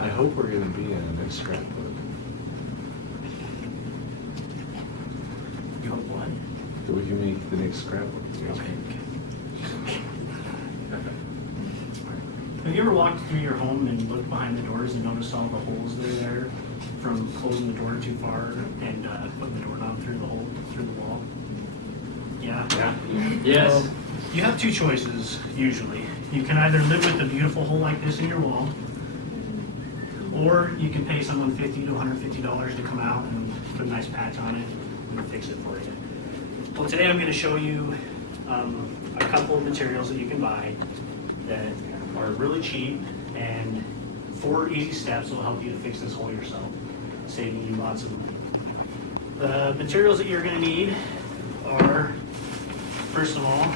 I hope we're gonna be in the next scrapbook. You hope what? That we can make the next scrapbook. Have you ever walked through your home and looked behind the doors and noticed all the holes that are there from closing the door too far and putting the doorknob through the hole, through the wall? Yeah? Yes. Well, you have two choices, usually. You can either live with a beautiful hole like this in your wall, or you can pay someone $50 to $150 to come out and put a nice patch on it and fix it for you. Well, today I'm going to show you a couple of materials that you can buy that are really cheap, and 4 easy steps will help you to fix this hole yourself, saving you lots of money. The materials that you're going to need are, first of all,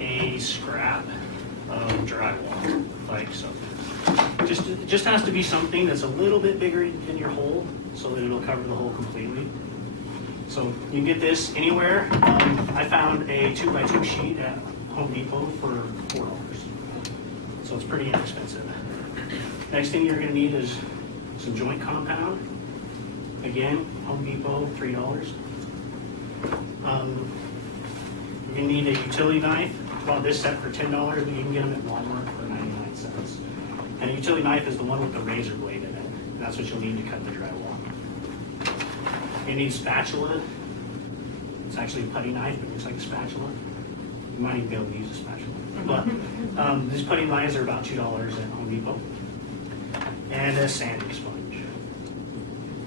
a scrap of drywall, like so. It just has to be something that's a little bit bigger than your hole so that it'll cover the hole completely. So you can get this anywhere. I found a 2x2 sheet at Home Depot for $4. So it's pretty inexpensive. Next thing you're going to need is some joint compound. Again, Home Depot, $3. You're going to need a utility knife. Bought this set for $10, but you can get them at Walmart for 99 cents. And a utility knife is the one with the razor blade in it. And that's what you'll need to cut the drywall. You need spatula. It's actually a putty knife, but it looks like a spatula. You might even be able to use a spatula. But these putty knives are about $2 at Home Depot. And a sanding sponge.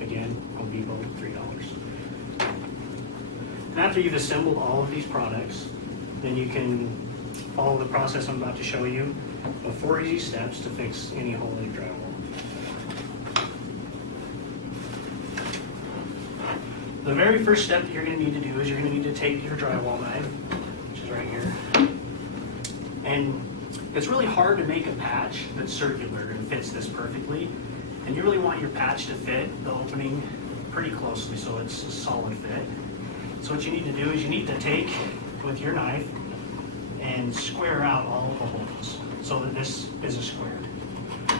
Again, Home Depot, $3. And after you've assembled all of these products, then you can follow the process I'm about to show you of 4 easy steps to fix any hole in your drywall. The very first step that you're going to need to do is you're going to need to take your drywall knife, which is right here. And it's really hard to make a patch that's circular and fits this perfectly. And you really want your patch to fit the opening pretty closely so it's a solid fit. So what you need to do is you need to take with your knife and square out all of the holes so that this is a square.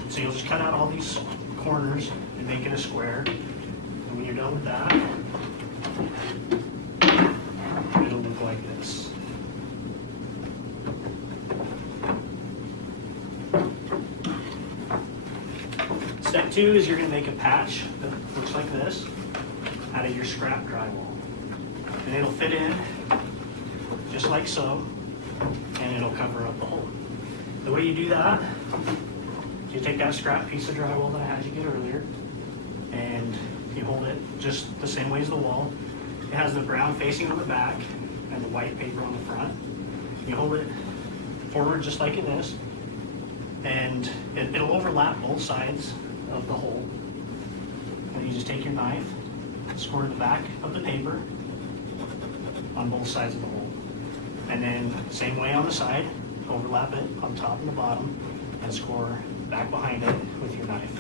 So you'll just cut out all these corners and make it a square. And when you're done with that, it'll look like this. Step 2 is you're going to make a patch that looks like this out of your scrap drywall. And it'll fit in just like so, and it'll cover up the hole. The way you do that, you take that scrap piece of drywall that I had you get earlier, and you hold it just the same way as the wall. It has the brown facing on the back and the white paper on the front. You hold it forward just like it is, and it'll overlap both sides of the hole. And you just take your knife, score the back of the paper on both sides of the hole. And then same way on the side, overlap it on top and the bottom, and score back behind it with your knife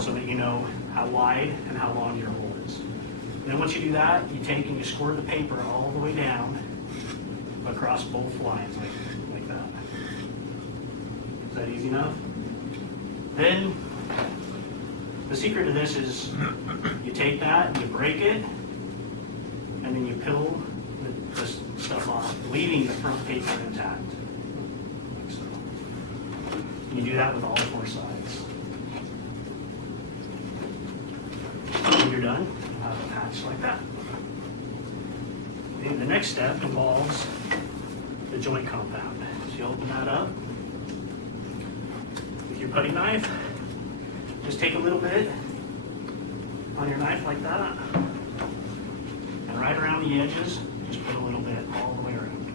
so that you know how wide and how long your hole is. And then once you do that, you take and you score the paper all the way down across both lines like that. Is that easy enough? Then the secret to this is you take that and you break it, and then you peel the stuff off, leaving the front paper intact. Like so. And you do that with all 4 sides. When you're done, you'll have a patch like that. And the next step involves the joint compound. So you open that up with your putty knife. Just take a little bit on your knife like that, and right around the edges, just put a little bit all the way around.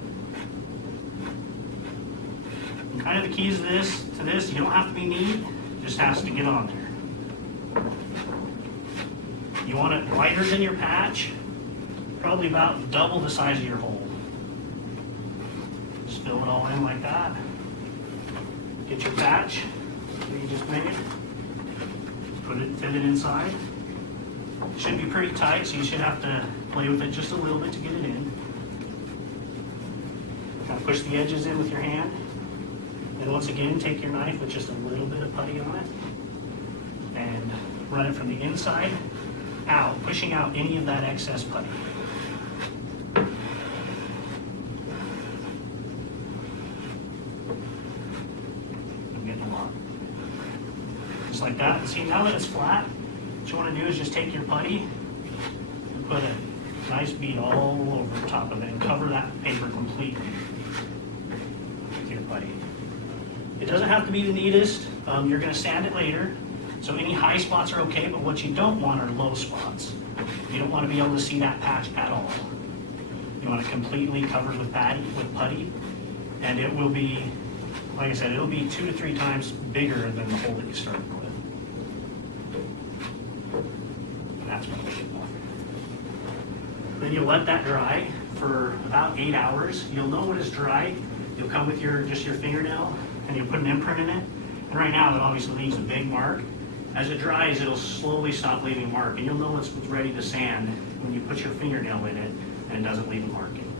And kind of the keys to this, you don't have to be neat, it just has to get on there. You want it wider than your patch, probably about double the size of your hole. Just fill it all in like that. Get your patch that you just made. Fit it inside. It should be pretty tight, so you should have to play with it just a little bit to get it in. Kind of push the edges in with your hand. And once again, take your knife with just a little bit of putty on it. and run it from the inside out, pushing out any of that excess putty. I'm getting a lot. Just like that. See, now that it's flat, what you want to do is just take your putty and put a nice bead all over top of it and cover that paper completely with your putty. It doesn't have to be the neatest. You're going to sand it later. So any high spots are okay, but what you don't want are low spots. You don't want to be able to see that patch at all. You want it completely covered with putty, and it will be, like I said, it'll be 2 to 3 times bigger than the hole that you started with. And that's what we should want. Then you'll let that dry for about 8 hours. You'll know when it's dry. You'll come with just your fingernail and you'll put an imprint in it. And right now it obviously leaves a big mark. As it dries, it'll slowly stop leaving a mark, and you'll know it's ready to sand when you put your fingernail in it and it doesn't leave a marking.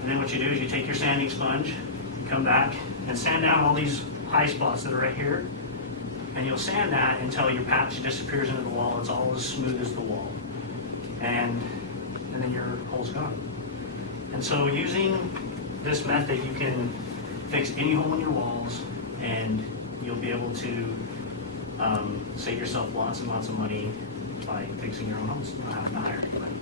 And then what you do is you take your sanding sponge, you come back and sand down all these high spots that are right here, and you'll sand that until your patch disappears into the wall. It's all as smooth as the wall. And then your hole's gone. And so using this method, you can fix any hole in your walls, and you'll be able to save yourself lots and lots of money by fixing your own homes. You don't have to hire anybody.